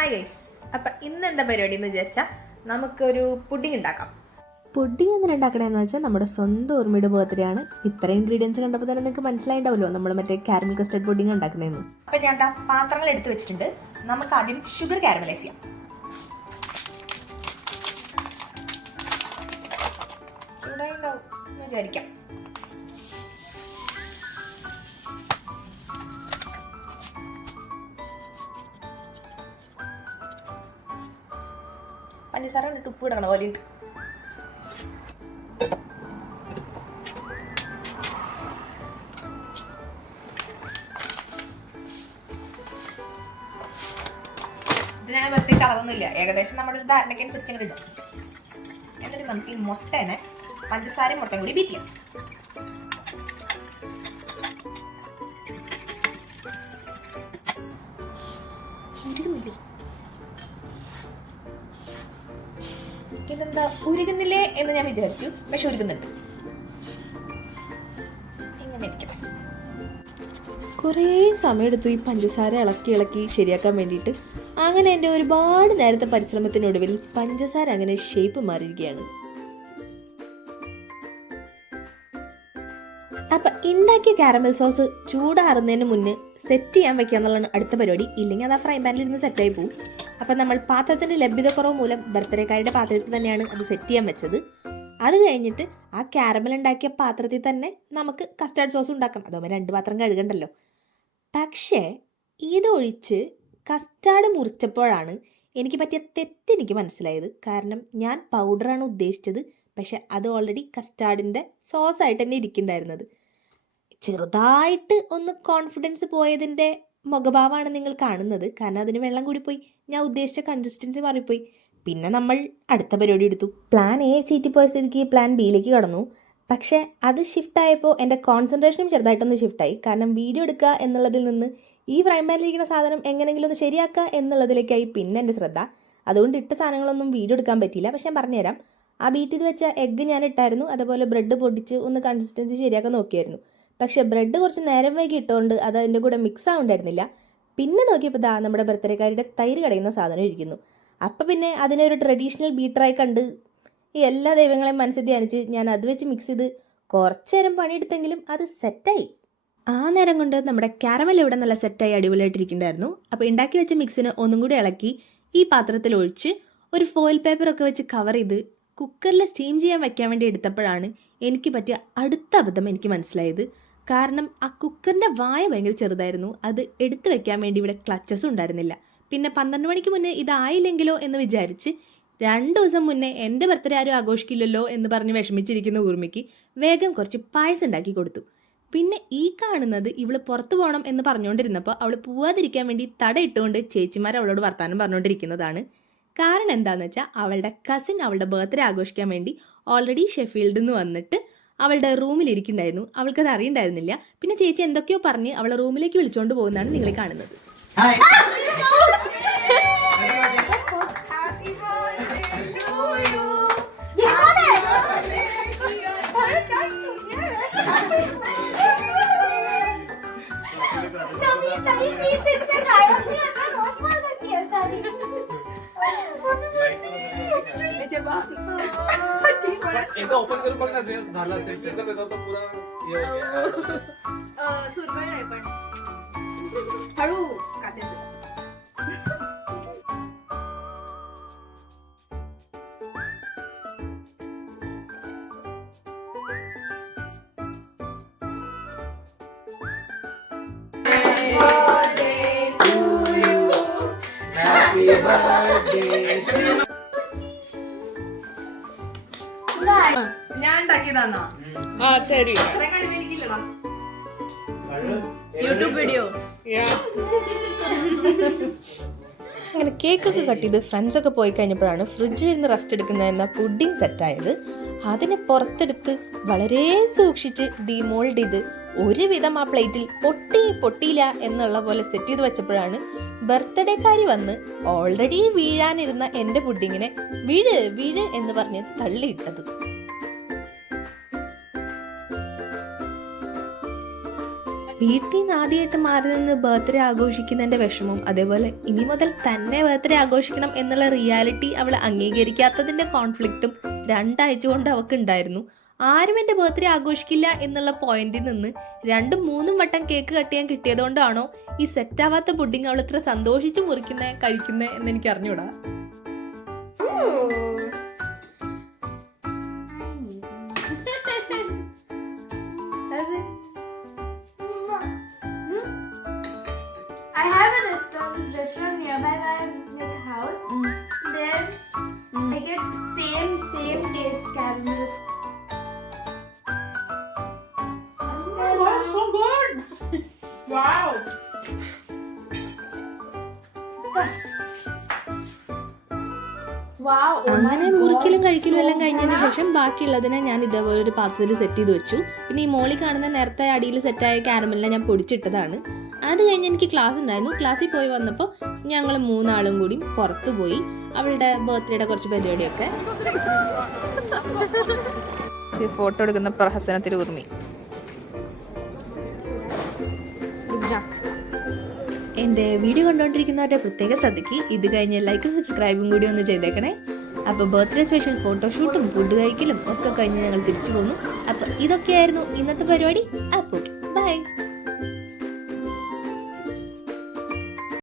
Hi guys. അപ്പം ഇന്ന് എന്താ പരിപാടി എന്ന് വിചാരിച്ചാൽ നമുക്കൊരു പുഡിംഗ് ഉണ്ടാക്കാം. പുഡിംഗ് എങ്ങനെ ഉണ്ടാക്കണമെന്ന് വെച്ചാൽ നമ്മുടെ സ്വന്തം ഓർമ്മയുടെ ബർത്ത്ഡേ ആണ്. ഇത്ര ഇൻഗ്രീഡിയൻസ് കണ്ടപ്പോൾ തന്നെ നിങ്ങൾക്ക് മനസ്സിലായിണ്ടാവല്ലോ നമ്മൾ മറ്റേ കാരമൽ കസ്റ്റർഡ് പുഡിംഗ് ഉണ്ടാക്കുന്നതെന്ന്. അപ്പം ഞാൻ പാത്രങ്ങൾ എടുത്ത് വെച്ചിട്ടുണ്ട്. നമുക്ക് ആദ്യം ഷുഗർ കാരമലൈസ് ചെയ്യാം. ചൂടായിട്ടുണ്ടാവും എന്ന് വിചാരിക്കാം. പഞ്ചസാര കണ്ടിട്ട് ഉപ്പ് ഇടണം പോലെ ഉണ്ട്. ഇത് ഞാൻ പ്രത്യേകിച്ച് അളവൊന്നുമില്ല, ഏകദേശം നമ്മുടെ ഒരു ധാരണയ്ക്ക് അനുസരിച്ച് ഇങ്ങനെ ഇടും. എന്നിട്ട് നമുക്ക് ഈ മുട്ടേനെ പഞ്ചസാരയും മുട്ടയും കൂടി ബീറ്റ് ചെയ്യാം. ഇതെന്താ ഉരുകുന്നില്ലേ എന്ന് ഞാൻ വിചാരിച്ചു, പക്ഷെ ഉരുകുന്നുണ്ട്. ഇങ്ങനെ ഇരിക്കട്ടെ. കുറേ സമയമെടുത്തു ഈ പഞ്ചസാര ഇളക്കി ശരിയാക്കാൻ വേണ്ടിയിട്ട്. അങ്ങനെ എൻ്റെ ഒരുപാട് നേരത്തെ പരിശ്രമത്തിനൊടുവിൽ പഞ്ചസാര അങ്ങനെ ഷേപ്പ് മാറിയിരിക്കുകയാണ്. അപ്പം ഉണ്ടാക്കിയ കാരമൽ സോസ് ചൂടാറുന്നതിന് മുന്നേ സെറ്റ് ചെയ്യാൻ വെക്കുക എന്നുള്ളതാണ് അടുത്ത പരിപാടി. ഇല്ലെങ്കിൽ അത് ആ ഫ്രൈ പാനിൽ ഇരുന്ന് സെറ്റായി പോകും. അപ്പം നമ്മൾ പാത്രത്തിൻ്റെ ലഭ്യതക്കുറവ് മൂലം ബർത്ത്ഡേക്കാരുടെ പാത്രത്തിൽ തന്നെയാണ് അത് സെറ്റ് ചെയ്യാൻ വെച്ചത്. അത് കഴിഞ്ഞിട്ട് ആ കാരമൽ ഉണ്ടാക്കിയ പാത്രത്തിൽ തന്നെ നമുക്ക് കസ്റ്റാർഡ് സോസ് ഉണ്ടാക്കാം. അതാകുമ്പോൾ 2 പാത്രം കഴുകണ്ടല്ലോ. പക്ഷേ ഇതൊഴിച്ച് കസ്റ്റാർഡ് മുറിച്ചപ്പോഴാണ് എനിക്ക് പറ്റിയ തെറ്റെനിക്ക് മനസ്സിലായത്. കാരണം ഞാൻ പൗഡറാണ് ഉദ്ദേശിച്ചത്, പക്ഷെ അത് ഓൾറെഡി കസ്റ്റാർഡിൻ്റെ സോസായിട്ട് തന്നെ ഇരിക്കുന്നുണ്ടായിരുന്നത്. ചെറുതായിട്ട് ഒന്ന് കോൺഫിഡൻസ് പോയതിൻ്റെ മുഖഭാവമാണ് നിങ്ങൾ കാണുന്നത്. കാരണം അതിന് വെള്ളം കൂടിപ്പോയി, ഞാൻ ഉദ്ദേശിച്ച കൺസിസ്റ്റൻസി മാറിപ്പോയി. പിന്നെ നമ്മൾ അടുത്ത പരിപാടി എടുത്തു. പ്ലാൻ എ ചീറ്റിപ്പോയ സ്ഥിതിക്ക് പ്ലാൻ ബിയിലേക്ക് കടന്നു. പക്ഷേ അത് ഷിഫ്റ്റായപ്പോൾ എൻ്റെ കോൺസെൻട്രേഷനും ചെറുതായിട്ടൊന്ന് ഷിഫ്റ്റായി. കാരണം വീഡിയോ എടുക്കുക എന്നുള്ളതിൽ നിന്ന് ഈ ഫ്രൈ പാനിലിരിക്കുന്ന സാധനം എങ്ങനെയെങ്കിലും ഒന്ന് ശരിയാക്കുക എന്നുള്ളതിലേക്കായി പിന്നെ എൻ്റെ ശ്രദ്ധ. അതുകൊണ്ട് ഇട്ട സാധനങ്ങളൊന്നും വീഡിയോ എടുക്കാൻ പറ്റിയില്ല. പക്ഷെ ഞാൻ പറഞ്ഞുതരാം. ആ ബീറ്റ് ചെയ്ത് വെച്ച എഗ്ഗ് ഞാൻ ഇട്ടായിരുന്നു. അതുപോലെ ബ്രെഡ് പൊടിച്ച് ഒന്ന് കൺസിസ്റ്റൻസി ശരിയാക്കാൻ നോക്കിയായിരുന്നു. പക്ഷേ ബ്രെഡ് കുറച്ച് നേരം വൈകി ഇട്ടുകൊണ്ട് അത് അതിൻ്റെ കൂടെ മിക്സ് ആവുണ്ടായിരുന്നില്ല. പിന്നെ നോക്കിയപ്പോൾ നമ്മുടെ ബർത്ത്ഡേക്കാരുടെ തൈര് കടയുന്ന സാധനം ഇരിക്കുന്നു. അപ്പം പിന്നെ അതിനെ ഒരു ട്രഡീഷണൽ ബീറ്ററായി കണ്ട് ഈ എല്ലാ ദൈവങ്ങളെയും മനസ്സിൽ ധ്യാനിച്ച് ഞാൻ അത് വെച്ച് മിക്സ് ചെയ്ത് കുറച്ച് നേരം പണിയെടുത്തെങ്കിലും അത് സെറ്റായി. ആ നേരം കൊണ്ട് നമ്മുടെ കാരമൽ ഇവിടെ നല്ല സെറ്റായി അടിപൊളിയായിട്ടിരിക്കുന്നുണ്ടായിരുന്നു. അപ്പോൾ ഉണ്ടാക്കി വെച്ച മിക്സിന് ഒന്നും കൂടി ഇളക്കി ഈ പാത്രത്തിൽ ഒഴിച്ച് ഒരു ഫോയിൽ പേപ്പറൊക്കെ വെച്ച് കവർ ചെയ്ത് കുക്കറിൽ സ്റ്റീം ചെയ്യാൻ വയ്ക്കാൻ വേണ്ടി എടുത്തപ്പോഴാണ് എനിക്ക് പറ്റിയ അടുത്ത അബദ്ധം എനിക്ക് മനസ്സിലായത്. കാരണം ആ കുക്കറിൻ്റെ വായ ഭയങ്കര ചെറുതായിരുന്നു. അത് എടുത്തു വെക്കാൻ വേണ്ടി ഇവിടെ ക്ലച്ചസും ഉണ്ടായിരുന്നില്ല. പിന്നെ 12 മണിക്ക് മുന്നേ ഇതായില്ലെങ്കിലോ എന്ന് വിചാരിച്ച് 2 ദിവസം മുന്നേ എൻ്റെ ബർത്ത്ഡേ ആരും ആഘോഷിക്കില്ലല്ലോ എന്ന് പറഞ്ഞ് വിഷമിച്ചിരിക്കുന്ന ഊർമിക്ക് വേഗം കുറച്ച് പായസം ഉണ്ടാക്കി കൊടുത്തു. പിന്നെ ഈ കാണുന്നത് ഇവള് പുറത്തു പോകണം എന്ന് പറഞ്ഞുകൊണ്ടിരുന്നപ്പോൾ അവൾ പോവാതിരിക്കാൻ വേണ്ടി തടയിട്ടുകൊണ്ട് ചേച്ചിമാർ അവളോട് വർത്താനം പറഞ്ഞുകൊണ്ടിരിക്കുന്നതാണ്. കാരണം എന്താണെന്ന് വെച്ചാൽ അവളുടെ കസിൻ അവളുടെ ബർത്ത്ഡേ ആഘോഷിക്കാൻ വേണ്ടി ഓൾറെഡി ഷെഫീൽഡിൽ നിന്ന് വന്നിട്ട് അവളുടെ റൂമിൽ ഇരിക്കുന്നുണ്ടായിരുന്നു. അവൾക്കത് അറിയണ്ടായിരുന്നില്ല. പിന്നെ ചേച്ചി എന്തൊക്കെയോ പറഞ്ഞ് അവളെ റൂമിലേക്ക് വിളിച്ചുകൊണ്ട് പോകുന്നതാണ് നിങ്ങൾ കാണുന്നത്. एकदा ओपन करून बघ ना, झाला असेल त्याचा वेगळा तो पुरा सुरमळ आहे पण हळू काचेचं. ഞാൻ ഉണ്ടാക്കിയതാന്നോ? YouTube video. അങ്ങനെ കേക്കൊക്കെ കട്ട് ചെയ്ത് ഫ്രണ്ട്സൊക്കെ പോയി കഴിഞ്ഞപ്പോഴാണ് ഫ്രിഡ്ജിൽ ഇരുന്ന് റെസ്റ്റ് എടുക്കുന്നതെന്ന പുഡിംഗ് സെറ്റായത്. അതിനെ പുറത്തെടുത്ത് വളരെ സൂക്ഷിച്ച് ഡീമോൾഡ് ചെയ്ത് ഒരുവിധം ആ പ്ലേറ്റിൽ പൊട്ടിയില്ല എന്നുള്ള പോലെ സെറ്റ് ചെയ്ത് വെച്ചപ്പോഴാണ് ബർത്ത്ഡേക്കാരി വന്ന് ഓൾറെഡി വീഴാനിരുന്ന എൻ്റെ പുഡിങ്ങിനെ വീഴ് എന്ന് പറഞ്ഞ് തള്ളിയിട്ടത്. വീട്ടിൽ നിന്ന് ആദ്യമായിട്ട് മാറി നിന്ന് ബർത്ത്ഡേ ആഘോഷിക്കുന്നതിൻ്റെ വിഷമം, അതേപോലെ ഇനി മുതൽ തന്നെ ബർത്ത്ഡേ ആഘോഷിക്കണം എന്നുള്ള റിയാലിറ്റി അവൾ അംഗീകരിക്കാത്തതിൻ്റെ കോൺഫ്ലിക്റ്റും 2 ആഴ്ച കൊണ്ട് അവൾക്ക് ഉണ്ടായിരുന്നു. ആരും എൻ്റെ ബർത്ത്ഡേ ആഘോഷിക്കില്ല എന്നുള്ള പോയിന്റിൽ നിന്ന് 2-3 വട്ടം കേക്ക് കട്ട് ചെയ്യാൻ കിട്ടിയതുകൊണ്ടാണോ ഈ സെറ്റാവാത്ത പുഡിങ് അവൾ ഇത്ര സന്തോഷിച്ച് കഴിക്കുന്നത് എന്ന് എനിക്ക് അറിഞ്ഞൂടാ. I have a restaurant nearby my house. Then I get same taste caramel. Oh, so good. Wow. Wow. അങ്ങനെ മുറിക്കലും കഴിക്കലും എല്ലാം കഴിഞ്ഞതിന് ശേഷം ബാക്കിയുള്ളതിനെ ഞാൻ ഇതേപോലെ ഒരു പാത്രത്തിൽ സെറ്റ് ചെയ്ത് വെച്ചു. പിന്നെ ഈ മോളിൽ കാണുന്ന നേരത്തെ അടിയിൽ സെറ്റായ കാരമലിനെ ഞാൻ പൊടിച്ചിട്ടതാണ്. അത് കഴിഞ്ഞ് എനിക്ക് ക്ലാസ് ഉണ്ടായിരുന്നു. ക്ലാസ്സിൽ പോയി വന്നപ്പോൾ ഞങ്ങൾ 3 ആളും കൂടി പുറത്തു പോയി അവളുടെ ബർത്ത്ഡേയുടെ കുറച്ച് പരിപാടിയൊക്കെ. ഫോട്ടോ എടുക്കുന്ന പ്രഹസനത്തിൽ ഉർമി. എൻ്റെ വീഡിയോ കണ്ടുകൊണ്ടിരിക്കുന്നവരുടെ പ്രത്യേക ശ്രദ്ധയ്ക്ക് ഇത് കഴിഞ്ഞ് ലൈക്കും സബ്സ്ക്രൈബും കൂടി ഒന്ന് ചെയ്തേക്കണേ. അപ്പോൾ ബർത്ത്ഡേ സ്പെഷ്യൽ ഫോട്ടോഷൂട്ടും ഫുഡ് കഴിക്കലും ഒക്കെ കഴിഞ്ഞ് ഞങ്ങൾ തിരിച്ചു പോന്നു. അപ്പോൾ ഇതൊക്കെയായിരുന്നു ഇന്നത്തെ പരിപാടി. അപ്പോൾ